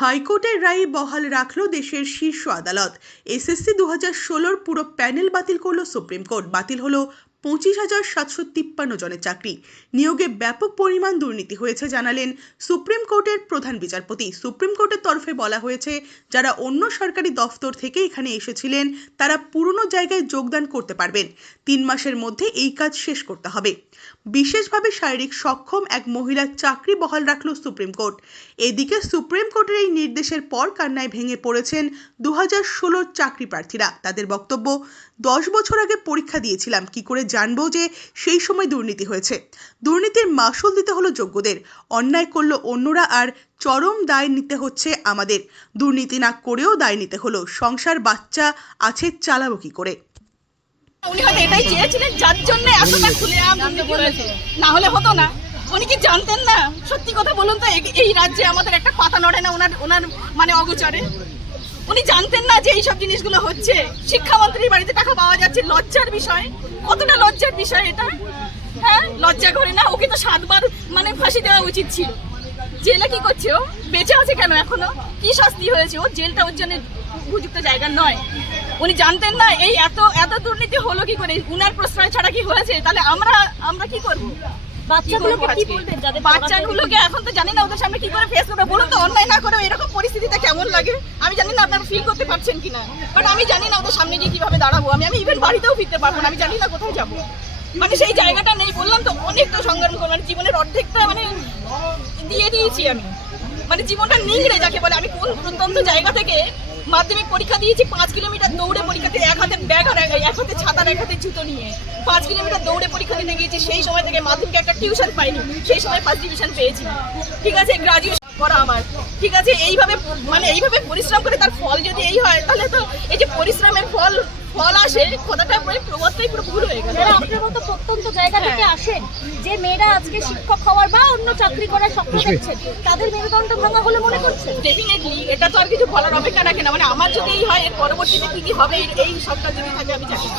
হাইকোর্টের রায় বহাল রাখল দেশের শীর্ষ আদালত। এসএসসি 2016 পুরো প্যানেল বাতিল করল সুপ্রিম কোর্ট। বাতিল হলো 25,753 জনের চাকরি। নিয়োগে ব্যাপক পরিমাণ দুর্নীতি হয়েছে জানালেন সুপ্রিম কোর্টের প্রধান বিচারপতি। সুপ্রিম কোর্টের তরফে বলা হয়েছে, যারা অন্য সরকারি দফতর থেকে এখানে এসেছিলেন তারা পুরনো জায়গায় যোগদান করতে পারবেন। 3 মাসের মধ্যে এই কাজ শেষ করতে হবে। বিশেষভাবে শারীরিক সক্ষম এক মহিলার চাকরি বহাল রাখল সুপ্রিম কোর্ট। এদিকে সুপ্রিম কোর্টের এই নির্দেশের পর কান্নায় ভেঙে পড়েছেন 2016 চাকরি প্রার্থীরা। তাদের বক্তব্য, 10 বছর আগে পরীক্ষা দিয়েছিলাম, কি করে জানবো যে সেই সময় দুর্নীতি হয়েছে। দুর্নীতির মাসুল দিতে হলো যোগ্যদের, অন্যায় করলো অন্যরা, আর চরম দায় নিতে হচ্ছে আমাদের। দুর্নীতি না করেও দায় নিতে হলো, সংসার বাচ্চা আছে, চালাবো কি করে। উনি হয়তো এটাই চেয়েছিলেন, যার জন্য এতটা খুলেআম দুর্নীতি হয়েছে, না হলে হতো না। উনি কি জানতেন না? সত্যি কথা বলুন তো, এই রাজ্যে আমাদের একটা পাতা নড়ে না ওনার মানে অগোচরে। উনি জানতেন না যে এইসব জিনিসগুলো হচ্ছে? শিক্ষামন্ত্রীর বাড়িতে টাকা পাওয়া যাচ্ছে, লজ্জার বিষয়। কতটা লজ্জার বিষয় এটা? হ্যাঁ, লজ্জা করে না? ওকে তো 7 বার মানে ফাঁসি দেওয়া উচিত ছিল। জেলে কি করছে ও? বেঁচে আছে কেন এখনো? কি শাস্তি হয়েছে? ও জেলটা ওর জন্য উপযুক্ত জায়গা নয়। উনি জানতেন না এই এত দুর্নীতি হলো কি করে? উনার প্রশ্রয় ছাড়া কি হয়েছে? তাহলে আমরা কি করবো? বাচ্চাগুলোকে এখন তো জানি না ওদের সামনে কি করে ফেস করবে। বলুন তো, অন্যায় না করে এরকম পরিস্থিতিতে কেমন লাগে? আমি জানি না আপনারা ফিল করতে পারছেন কিনা, বাট আমি জানি না ওদের সামনে গিয়ে কিভাবে দাঁড়াবো। আমি ইভেন বাড়িতেও ফিরতে পারবো না, আমি জানি না কোথায় যাবো। মানে সেই জায়গাটা নেই। বললাম তো, অনেক তো সংগ্রাম করবো, মানে জীবনের অর্ধেকটা মানে দিয়ে দিয়েছি আমি, মানে জীবনটা নিংড়ে যাকে বলে। আমি কোন প্রত্যন্ত জায়গা থেকে মাধ্যমিক পরীক্ষা দিয়েছি, 5 কিলোমিটার দৌড়ে পরীক্ষা দিয়ে, এক হাতে ব্যাগ আর এক হাতে ছাতার এক হাতে জুতো নিয়ে 5 কিলোমিটার দৌড়ে পরীক্ষা দিতে গিয়েছি। সেই সময় থেকে মাধ্যমিকে একটা টিউশন পাইনি, সেই সময় 1st ডিভিশন পেয়েছি। ঠিক আছে, গ্রাজুয়েশন করা আমার, ঠিক আছে। এইভাবে পরিশ্রম করে তার ফল যদি এই হয়, তাহলে তো এই যে পরিশ্রমের ফল আসে, কথাটা প্রবাদটাই পুরো ভুল হয়ে গেল। আপনার মতো প্রত্যন্ত জায়গা থেকে আসেন, যে মেয়েরা আজকে শিক্ষক হওয়ার বা অন্য চাকরি করার স্বপ্ন দেখছেন, তাদের মেরুদণ্ড ভাঙা হলে মনে করছেন? ডেফিনেটলি, এটা তো আর কিছু বলার অপেক্ষা রাখে না। মানে আমার যদি এই হয়, এর পরবর্তীতে কি হবে এই সবটা যদি থাকে আমি জানি না।